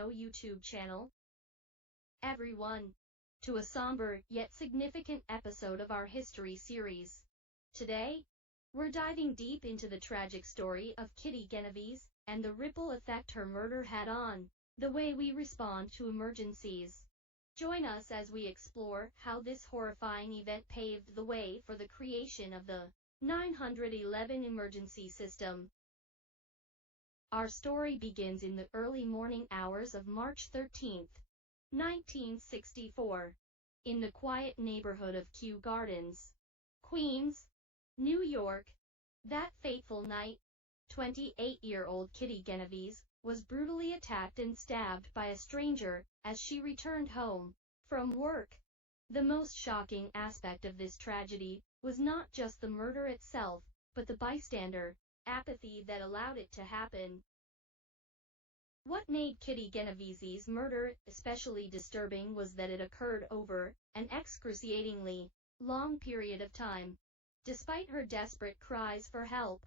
know YouTube channel. Everyone, to a somber yet significant episode of our history series. Today, we're diving deep into the tragic story of Kitty Genovese and the ripple effect her murder had on the way we respond to emergencies. Join us as we explore how this horrifying event paved the way for the creation of the 911 emergency system. Our story begins in the early morning hours of March 13, 1964, in the quiet neighborhood of Kew Gardens, Queens, New York. That fateful night, 28-year-old Kitty Genovese was brutally attacked and stabbed by a stranger as she returned home from work. The most shocking aspect of this tragedy was not just the murder itself, but the bystander apathy that allowed it to happen. What made Kitty Genovese's murder especially disturbing was that it occurred over an excruciatingly long period of time. Despite her desperate cries for help,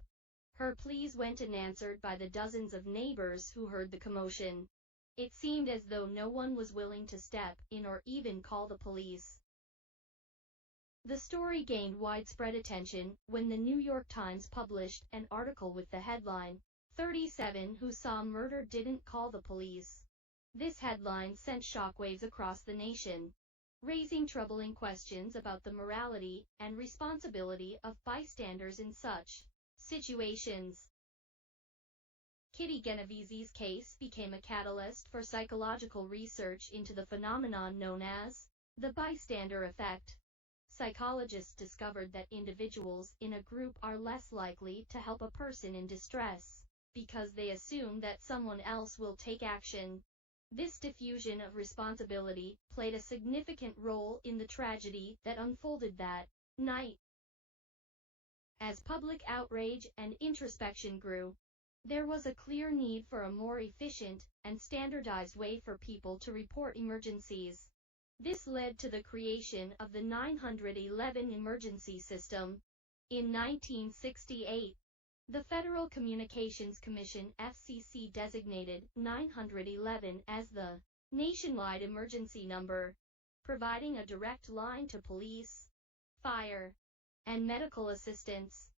her pleas went unanswered by the dozens of neighbors who heard the commotion. It seemed as though no one was willing to step in or even call the police. The story gained widespread attention when the New York Times published an article with the headline, "37 Who Saw Murder Didn't Call the Police." This headline sent shockwaves across the nation, raising troubling questions about the morality and responsibility of bystanders in such situations. Kitty Genovese's case became a catalyst for psychological research into the phenomenon known as the bystander effect. Psychologists discovered that individuals in a group are less likely to help a person in distress because they assume that someone else will take action. This diffusion of responsibility played a significant role in the tragedy that unfolded that night. As public outrage and introspection grew, there was a clear need for a more efficient and standardized way for people to report emergencies. This led to the creation of the 911 emergency system. In 1968, the Federal Communications Commission (FCC) designated 911 as the nationwide emergency number, providing a direct line to police, fire, and medical assistance.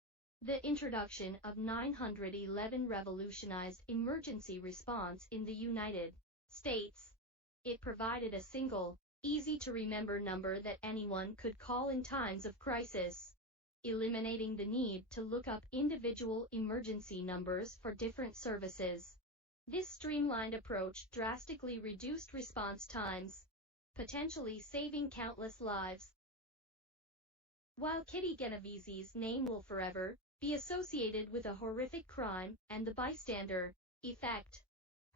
The introduction of 911 revolutionized emergency response in the United States. It provided a single, easy-to-remember number that anyone could call in times of crisis, eliminating the need to look up individual emergency numbers for different services. This streamlined approach drastically reduced response times, potentially saving countless lives. While Kitty Genovese's name will forever be associated with a horrific crime and the bystander effect,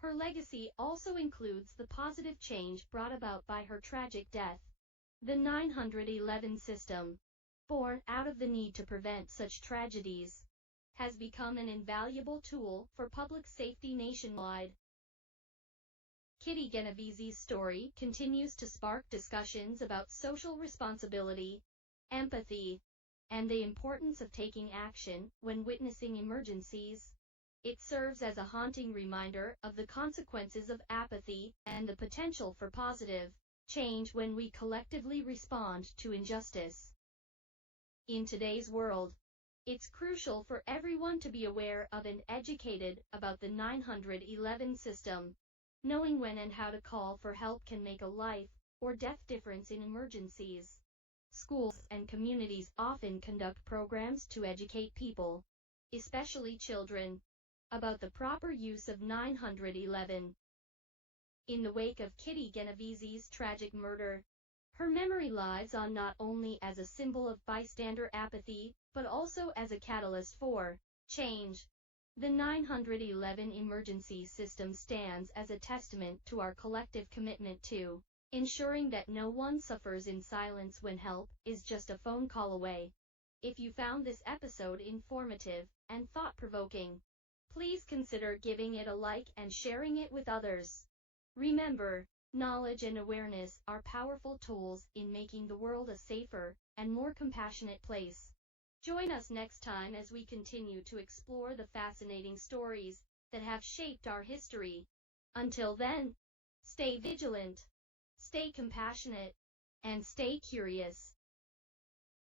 her legacy also includes the positive change brought about by her tragic death. The 911 system, born out of the need to prevent such tragedies, has become an invaluable tool for public safety nationwide. Kitty Genovese's story continues to spark discussions about social responsibility, empathy, and the importance of taking action when witnessing emergencies. It serves as a haunting reminder of the consequences of apathy and the potential for positive change when we collectively respond to injustice. In today's world, it's crucial for everyone to be aware of and educated about the 911 system. Knowing when and how to call for help can make a life or death difference in emergencies. Schools and communities often conduct programs to educate people, especially children, about the proper use of 911. In the wake of Kitty Genovese's tragic murder, her memory lives on not only as a symbol of bystander apathy, but also as a catalyst for change. The 911 emergency system stands as a testament to our collective commitment to ensuring that no one suffers in silence when help is just a phone call away. If you found this episode informative and thought-provoking, please consider giving it a like and sharing it with others. Remember, knowledge and awareness are powerful tools in making the world a safer and more compassionate place. Join us next time as we continue to explore the fascinating stories that have shaped our history. Until then, Stay vigilant, stay compassionate, and stay curious.